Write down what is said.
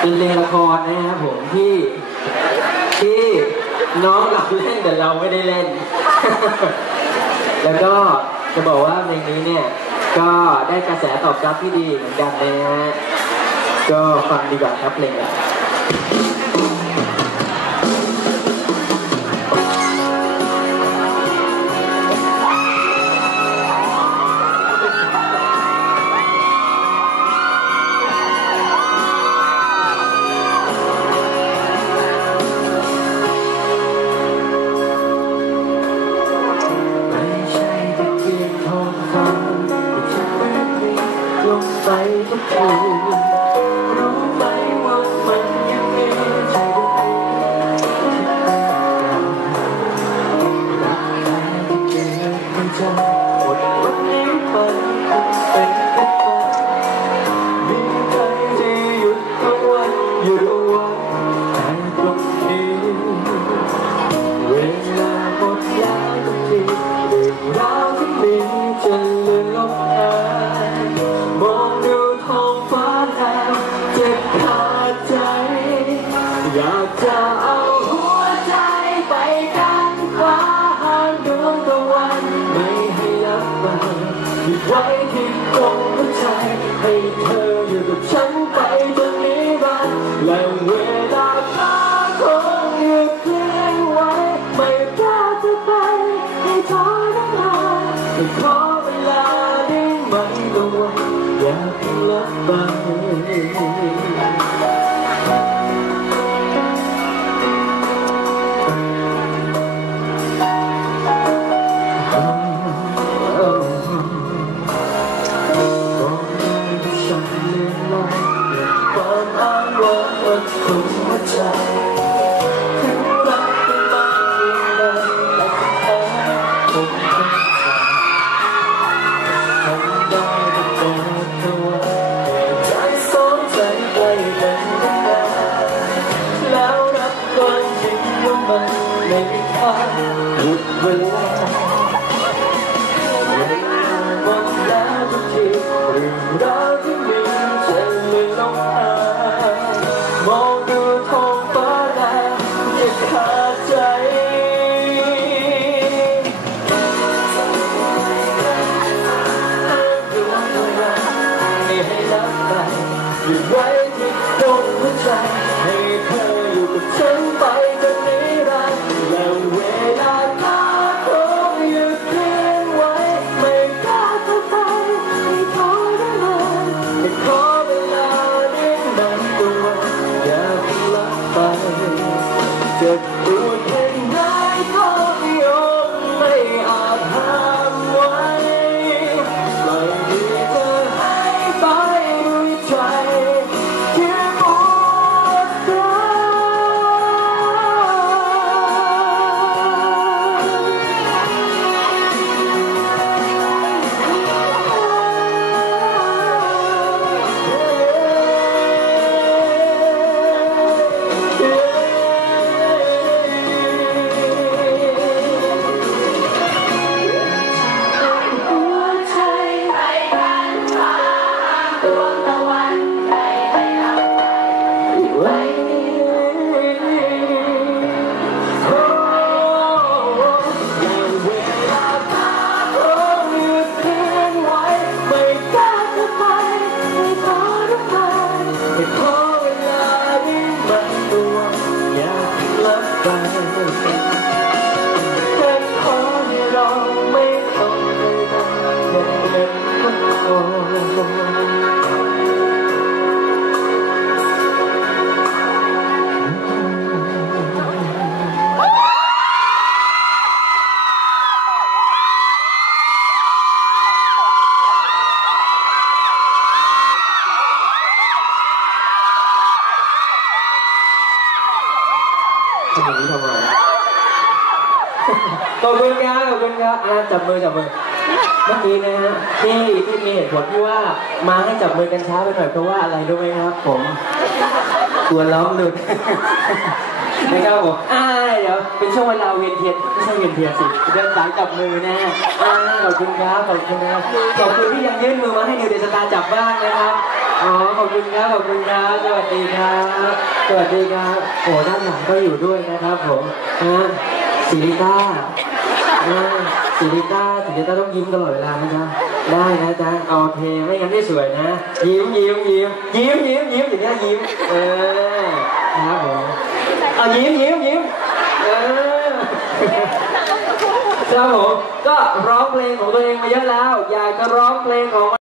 เป็นเลงละครนะครับผมที่ที่น้องเราเล่นแต่เราไม่ได้เล่น แล้วก็จะบอกว่าเพลงนี้เนี่ยก็ได้กระแสตอบรับที่ดีเหมือนกันนะฮะก็ฟังดีกว่าครับเพลงนี้ ทุกคนรู้ไหมว่ามันยังมีใจรักแท้ที่เก็บในใจหมดวันนี้ไปคงเป็นแค่ฝันมีใครที่หยุดเอาไว้หยุ ไม่ให้ลับมาหยุดไว้ที่ตรงหัวใจ ให้เธออยู่กับฉันไปจนนิรันดร์และเวลาฟ้าคงหยุดเคลื่อนไหวไม่กล้าจะไปให้ทรมานให้ขอเวลาได้ไหมตะวันอย่าเพิ่งลับไป หั ไม่ให้ลับไปอยู่ไว้ที่ตรงหัวใจให้เธออยู่กับฉันไปจนนิรันดร์และเวลาตาคงหยุดเคลื่อนไหวไม่กล้าเข้าไปให้ขอได้เลยให้ขอเวลาได้นานตัวอย่าเพิ่งลับไปเจ็บ ด้ แขอบคุณครับขอบคุณครับอ่าจับมือจับมือ เมื่อกี้นะฮะที่ที่มีเหตุผลที่ว่ามาให้จับมือกันช้าไปหน่อยเพราะว่าอะไรรู้ไหมครับ ผมตัวล้อมหลุดนะครับผมอ่าเดี๋ยวเป็นช่วงเวลาเวียนเทียนไม่ใช่เวียนเทียนสิเดินสายจับมือนะอ่าขอบคุณครับขอบคุณนะขอบคุณที่ยังยื่นมือมาให้นิวเดชตาจับบ้างนะครับอ๋อขอบคุณครับขอบคุณครับสวัสดีครับสวัสดีครับโอ้ด้านหลังก็อยู่ด้วยนะครับผมนะ ศิริต้าอ่าศิริต้าศิริต้าต้องยิ้มตลอดเวลานะจ๊ะได้นะจ๊ะโอเคไม่งั้นไม่สวยนะ ยิ้มยิ้มยิ้มยิ้มยิ้มยิ้มอย่างนี้ยยิ้ม เออนะครับผมเอายิ้มยิ้มยิ้มเออครับผมก็ร้องเพลงของตัวเองมาเยอะแล้ว อยากจะร้องเพลงของ